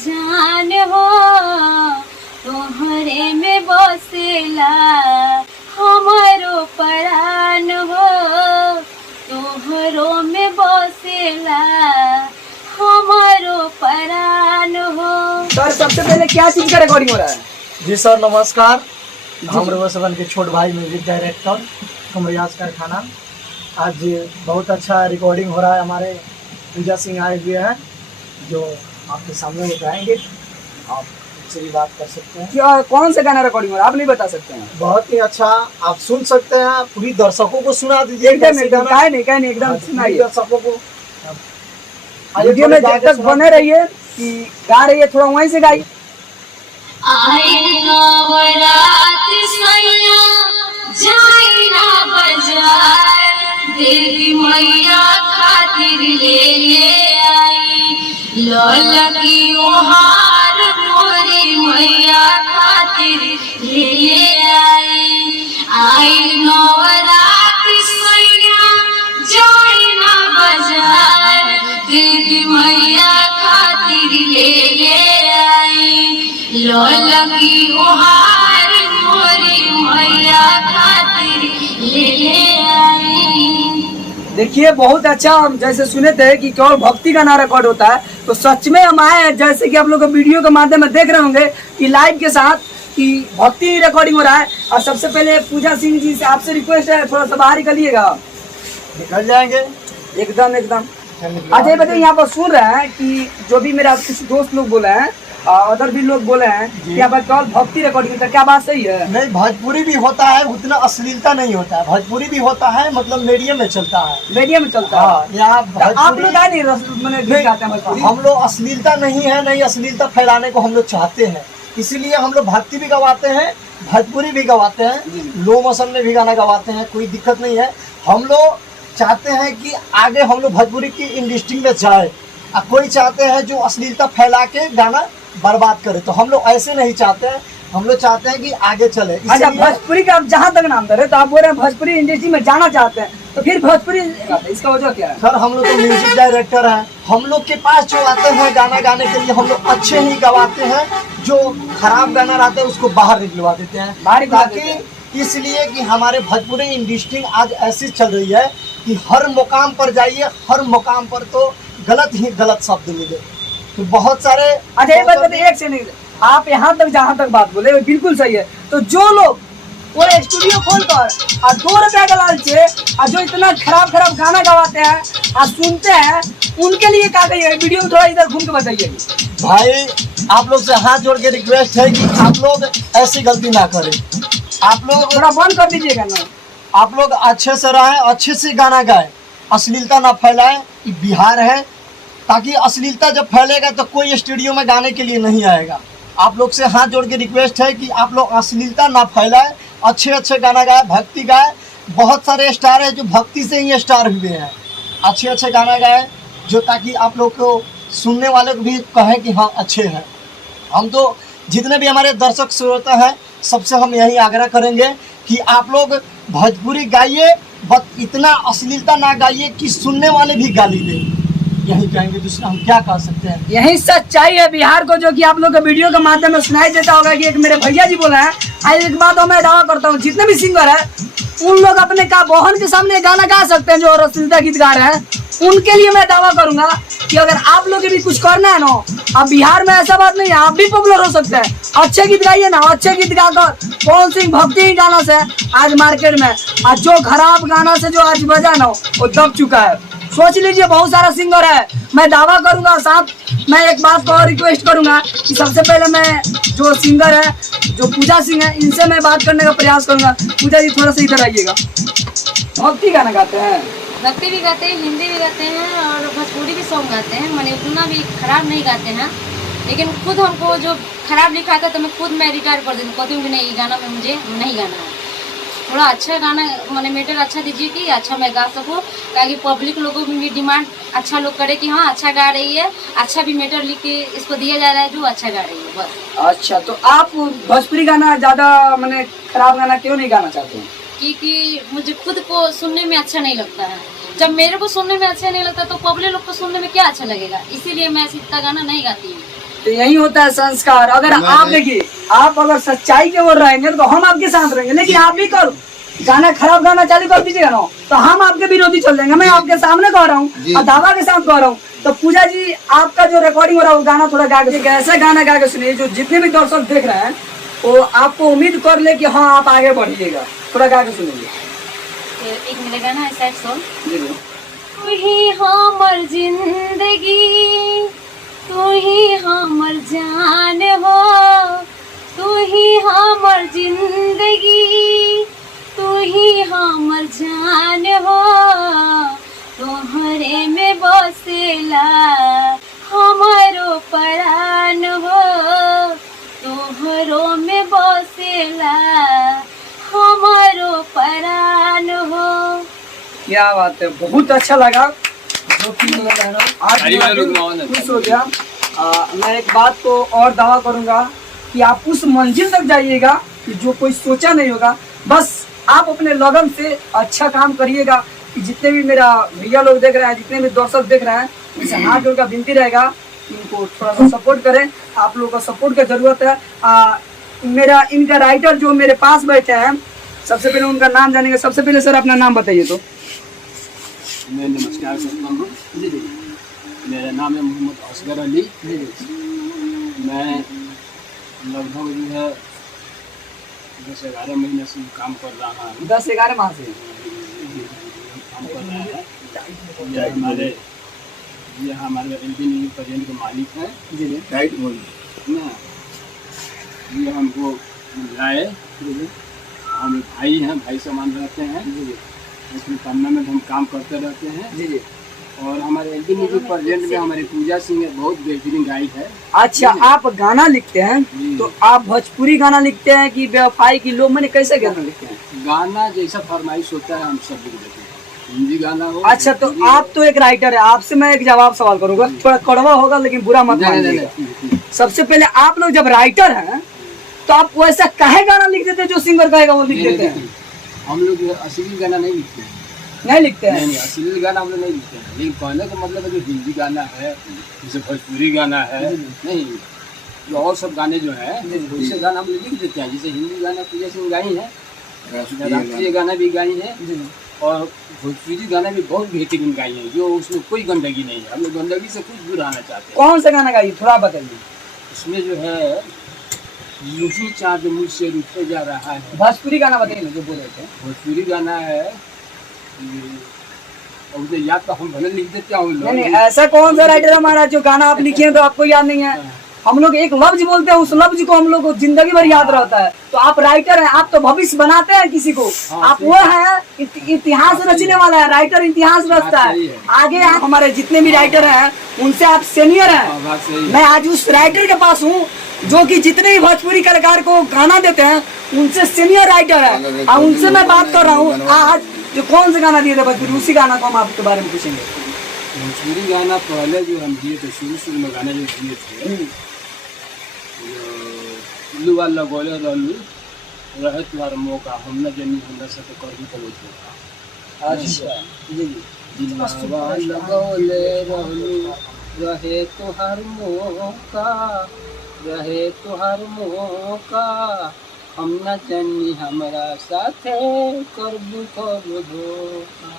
जान हो, तोहरे में बसेला हमारो परान हो, तोहरो में बसेला हमारो परान हो। सर सबसे पहले क्या चीज का रिकॉर्डिंग हो रहा है? जी सर नमस्कार। हम रवसवन के छोट भाई म्यूजिक डायरेक्टर कमरियाज कारखाना। आज बहुत अच्छा रिकॉर्डिंग हो रहा है। हमारे पूजा सिंह आए हुए हैं जो आपके सामने बताएंगे, आप उनसे भी बात कर सकते हैं। क्या कौन सा गाना रिकॉर्डिंग हो रहा है आप नहीं बता सकते हैं? बहुत ही अच्छा आप सुन सकते हैं, पूरी दर्शकों को सुना दीजिए। एकदम एकदम काहे नहीं एकदम सुनाइए दर्शकों को। वीडियो में जब तक बने रहिए कि गा रही है थोड़ा वहीं से गाइए। आई नवरात सैया जाई ना बाजार, देवी मैया खातिर ले आई ललकी ओहार, मोरी मैया खातिर ले आई नवरात सैया जाई ना बाजार, देवी मैया खातिर ले आई ललकी ओहार, मोरी मैया खातिर ले आई। देखिए बहुत अच्छा, हम जैसे सुने थे कि केवल भक्ति गाना रिकॉर्ड होता है, तो सच में हम आए हैं जैसे कि आप लोग वीडियो के माध्यम में देख रहे होंगे कि लाइव के साथ कि भक्ति रिकॉर्डिंग हो रहा है। और सबसे पहले पूजा सिंह जी से आपसे रिक्वेस्ट है थोड़ा सा बाहर निकलिएगा। निकल जाएंगे एकदम एकदम। अच्छा ये बताइए, यहाँ पर सुन रहे हैं कि जो भी मेरा कुछ दोस्त लोग बोले हैं, अदर भी लोग बोले हैं कि यहाँ पर केवल भक्ति रिकॉर्डिंग होता है, क्या बात सही है? नहीं, भोजपुरी भी होता है, उतना अश्लीलता नहीं होता है। भोजपुरी भी होता है, मतलब मीडियम में चलता है। मीडियम में चलता है। हाँ, यहाँ आप लोग नहीं गाते हैं भोजपुरी? हम लोग अश्लीलता नहीं है, नहीं अश्लीलता फैलाने को हम लोग चाहते हैं, इसीलिए हम लोग भक्ति भी गवाते हैं, भोजपुरी भी गवाते हैं, लो मोशन में भी गाना गवाते हैं, कोई दिक्कत नहीं है। हम लोग चाहते हैं कि आगे हम लोग भोजपुरी की इंडस्ट्री में जाए। कोई चाहते हैं जो अश्लीलता फैला के गाना बर्बाद करे, तो हम लोग ऐसे नहीं चाहते हैं। हम लोग चाहते हैं कि आगे चले। अच्छा, भोजपुरी का आप जहाँ तक नाम दे रहे तो आप बोल रहे हैं भोजपुरी इंडस्ट्री में जाना चाहते हैं, तो फिर भोजपुरी इसका वजह क्या है? सर हम लोग तो म्यूजिक डायरेक्टर हैं, हम लोग के पास जो आते हैं गाना गाने के लिए हम लोग अच्छे ही गवाते हैं। जो खराब गाना रहता है उसको बाहर निकलवा देते हैं, ताकि इसलिए कि हमारे भोजपुरी इंडस्ट्री आज ऐसी चल रही है कि हर मुकाम पर जाइए, हर मुकाम पर तो गलत ही गलत शब्द मिले, तो बहुत सारे। अच्छा ये बात एक से नहीं, आप यहाँ तक जहाँ तक बात बोले वो बिल्कुल सही है। तो जो लोग वो स्टूडियो खोलकर और 2 रुपया का लालच से और जो इतना खराब खराब गाना गवाते हैं और सुनते हैं, उनके लिए क्या कहिए? वीडियो थोड़ा इधर घूम के बताइए। भाई आप लोग से हाथ जोड़ के रिक्वेस्ट है कि आप लोग ऐसी गलती ना करें। आप लोग थोड़ा बंद कर दीजिएगा ना। आप लोग अच्छे से रहें, अच्छे से गाना गाएं, अश्लीलता ना फैलाएं। ये बिहार है, ताकि अश्लीलता जब फैलेगा तो कोई स्टूडियो में गाने के लिए नहीं आएगा। आप लोग से हाथ जोड़ के रिक्वेस्ट है कि आप लोग अश्लीलता ना फैलाएं, अच्छे अच्छे गाना गाएं, भक्ति गाएं। बहुत सारे स्टार हैं जो भक्ति से ही स्टार हुए हैं। अच्छे अच्छे गाना गाएं जो ताकि आप लोग को सुनने वाले को भी कहें कि हाँ अच्छे हैं। हम तो जितने भी हमारे दर्शक श्रोता हैं सबसे हम यही आग्रह करेंगे कि आप लोग भोजपुरी गाइए, बस इतना अश्लीलता ना गाइए कि सुनने वाले भी गाली दें। यही कहेंगे, दूसरा हम क्या कह सकते हैं। यही सच्चाई है बिहार को, जो कि आप लोग के वीडियो के माध्यम में सुनाई देता होगा कि एक मेरे भैया जी बोले हैं। आज एक बात मैं दावा करता हूँ, जितने भी सिंगर है उन लोग अपने का बहन के सामने गाना गा सकते हैं जो अश्लीलता गीत गा रहे हैं। उनके लिए मैं दावा करूंगा कि अगर आप लोग भी कुछ करना है ना, अब बिहार में ऐसा बात नहीं है, आप भी पॉपुलर हो सकते हैं। अच्छे गीत गाइए ना, अच्छे गीत गाकर पवन सिंह भक्ति गाना से आज मार्केट में, आज जो खराब गाना से जो आज बजा ना वो दब चुका है। सोच लीजिए, बहुत सारा सिंगर है। मैं दावा करूंगा, साथ मैं एक बात को और रिक्वेस्ट करूंगा कि सबसे पहले मैं जो सिंगर है, जो पूजा सिंह है, इनसे मैं बात करने का प्रयास करूंगा। पूजा जी थोड़ा सा इधर आइएगा। भक्ति गाना गाते हैं? भक्ति भी गाते हैं, हिंदी भी गाते हैं और भोजपुरी भी सॉन्ग गाते हैं। मैंने उतना भी खराब नहीं गाते हैं, लेकिन खुद हमको जो खराब लिखा था तो मैं खुद मैं रिटायर कर देती, कहती हूँ कि नहीं ये गाना में मुझे नहीं गाना है। थोड़ा अच्छा गाना मैंने मैटर अच्छा दीजिए कि अच्छा मैं गा सकूँ, ताकि पब्लिक लोगों की भी डिमांड अच्छा लोग करे कि हाँ अच्छा गा रही है, अच्छा भी मैटर लिख के इसको दिया जा रहा है जो अच्छा गा रही है, बस। अच्छा, तो आप भोजपुरी गाना ज़्यादा मैंने खराब गाना क्यों नहीं गाना चाहते हैं? क्योंकि मुझे खुद को सुनने में अच्छा नहीं लगता है। जब मेरे को सुनने में अच्छा नहीं लगता तो पब्लिक लोग को सुनने में क्या अच्छा लगेगा, इसीलिए मैं इतना गाना नहीं गाती हूँ। तो यही होता है संस्कार। अगर आप देखिए, आप अगर सच्चाई की ओर रहेंगे तो हम आपके साथ रहेंगे, लेकिन आप भी कल गाना खराब गाना चालू कर दीजिएगा ना तो हम आपके विरोधी चल जाएंगे। मैं आपके सामने कह रहा हूँ और दावा के साथ कह रहा हूँ। तो पूजा जी, आपका जो रिकॉर्डिंग हो रहा है वो गाना थोड़ा गा के, ऐसा गाना गा के सुनिए जो जितने भी दर्शक देख रहे हैं वो आपको उम्मीद कर ले कि हाँ आप आगे बढ़िएगा। थोड़ा गा के सुनिए। एक मेरा गाना है सैड सॉन्ग। तू ही हमर जिंदगी, तू ही हमर जान हो, तू ही हमर जिंदगी, तू ही हमर जान हो, तोहरे में बसेला हमारो परान हो, तोहरो में बसेला हमारो परान हो। क्या बात है, बहुत अच्छा लगा। जो कि आज खुश हो गया। मैं एक बात को और दावा करूंगा कि आप उस मंजिल तक जाइएगा कि जो कोई सोचा नहीं होगा। बस आप अपने लगन से अच्छा काम करिएगा। कि जितने भी मेरा भैया लोग देख रहे हैं, जितने भी दर्शक देख रहे हैं, उनसे हाथ जोड़ का विनती रहेगा इनको थोड़ा सा सपोर्ट करें। आप लोगों का सपोर्ट की जरूरत है। मेरा इनका राइटर जो मेरे पास बैठे हैं, सबसे पहले उनका नाम जानेंगे। सबसे पहले सर अपना नाम बताइए। तो मैं नमस्कार करता हूँ। मेरा नाम है मोहम्मद असगर अली। मैं लगभग जो है 10-11 महीने से काम कर रहा हूँ। 10-11 माह से काम कर रहा है। ये हमारे एलबी न्यूज प्रेजेंट के मालिक हैं। राइट बोलिए ना, ये हमको बुलाए। हम भाई हैं, भाई समान रहते हैं। इसमें टूर्नामेंट हम काम करते रहते हैं। जी जी। और हमारे एलबी न्यूज प्रेजेंट में हमारी पूजा सिंह बहुत बेहतरीन गायक है। अच्छा, आप गाना लिखते हैं तो आप भोजपुरी गाना लिखते हैं कि बेवफाई की लोग मैंने कैसे गाना लिखते हैं? गाना जैसा फरमाइश होता है हम सब लिख देते हैं। हिंदी गाना हो। अच्छा, तो आप तो एक राइटर है, आपसे मैं एक जवाब सवाल करूंगा, थोड़ा कड़वा होगा लेकिन बुरा मत मानिएगा। सबसे पहले आप लोग जब राइटर हैं तो आप वैसा काहे गाना लिख देते हैं जो सिंगर कहेगा वो लिख देते हैं? हम लोग असली गाना नहीं लिखते हैं। नहीं लिखते हैं? नहीं, असली गाना हम लोग नहीं लिखते हैं। लेकिन कहने का मतलब है जो हिंदी गाना है, जैसे भोजपुरी गाना है, नहीं जो और सब गाने जो है वैसे गाना हम लोग लिख देते हैं। जैसे हिंदी गाना पूजा सिंह गाई है, राष्ट्रीय गाना भी गाई है, और भोजपुरी गाना भी बहुत बेहतरीन गाई है, जो उसमें कोई गंदगी नहीं है। हम लोग गंदगी से कुछ दूर आना चाहते हैं। कौन सा गाना गाइए, थोड़ा बताइए। उसमें जो है यूं ही चाँद मुझसे रूठे जा रहा है। भोजपुरी गाना बताइए ना जो बोल रहे थे। भोजपुरी गाना है, और उसे याद तो हम भले लिख देते हैं। नहीं, ऐसा कौन सा राइटर हमारा जो गाना आप लिखे हैं तो आपको याद नहीं है? हम लोग एक लफ्ज बोलते हैं, उस लफ्ज को हम लोग को जिंदगी भर याद रहता है। तो आप राइटर हैं, आप तो भविष्य बनाते हैं किसी को। आप वो है इतिहास रचने वाला है, राइटर इतिहास रचता है। आगे आप हमारे जितने भी राइटर हैं उनसे आप सीनियर हैं। मैं आज उस राइटर के पास हूँ जो कि जितने भी भोजपुरी कलाकार को गाना देते हैं उनसे सीनियर राइटर है, और उनसे मैं बात कर रहा हूँ। आज जो कौन सा गाना दिए थे भोजपुरी, उसी गाना को हम आपके बारे में पूछेंगे। भोजपुरी गाना पहले जो हम दिए थे, शुरू में गाना जो दिए थे, लू वाला गोले रहलू रहे तुम्हारा मौका, हम न जनी हम न सके कर भी कबो धोखा। अच्छा जी जी। दिलवा लगोले रहलू रहे तुहार मौका, रहे तुहार मौका, हम न जनी हमारा साथे कर भी कबो धोखा।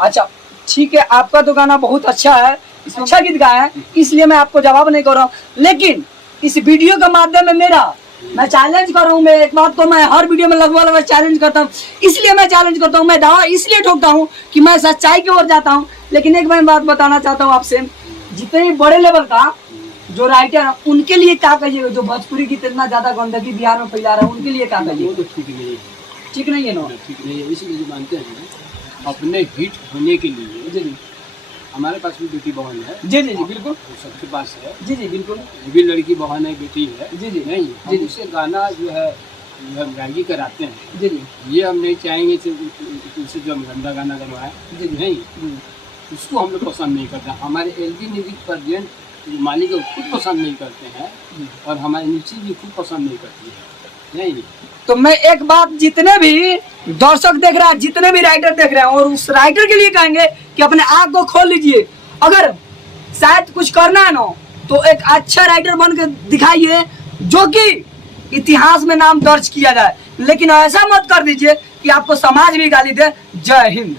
अच्छा ठीक है, आपका तो गाना बहुत अच्छा है, अच्छा गीत गाया है, इसलिए मैं आपको जवाब नहीं कर रहा हूँ। लेकिन इस वीडियो के माध्यम में मैं चैलेंज कर रहा हूँ। मैं एक बात को मैं हर वीडियो में लगभग चैलेंज करता हूँ, इसलिए मैं चैलेंज करता हूँ। मैं दावा इसलिए ठोकता हूँ कि मैं सच्चाई की ओर जाता हूँ। लेकिन एक मैं बात बताना चाहता हूँ आपसे, जितने भी बड़े लेवल का जो राइटर है उनके लिए क्या कहिएगा? जो भोजपुरी की इतना ज्यादा गंदगी बिहार में फैला रहा है उनके लिए क्या कहिएगा? वो तो ठीक नहीं है। ठीक नहीं है ना? ठीक नहीं है, इसलिए जो मानते हैं अपने हिट होने के लिए। जी जी। हमारे पास भी बेटी बहन है। जी जी जी बिल्कुल। वो सबके पास है। जी जी बिल्कुल। ये भी लड़की बहन है, बेटी है। जी जी। नहीं, जी हम उससे गाना जो है हम गायकी कराते हैं। जी जी। ये हम नहीं चाहेंगे कि उससे जो हम गंदा गाना करवाएं। जी जी। नहीं, उसको हम लोग पसंद नहीं करते। हमारे एलबी म्यूजिक प्रेजेंट जो मालिक है खुद पसंद नहीं करते हैं, और हमारी नीचे भी खुद पसंद नहीं करती है। नहीं, तो मैं एक बात जितने भी दर्शक देख रहे हैं, जितने भी राइटर देख रहे हैं, और उस राइटर के लिए कहेंगे कि अपने आँख को खोल लीजिए। अगर शायद कुछ करना है ना तो एक अच्छा राइटर बन के दिखाइए जो कि इतिहास में नाम दर्ज किया जाए, लेकिन ऐसा मत कर दीजिए कि आपको समाज भी गाली दे। जय हिंद।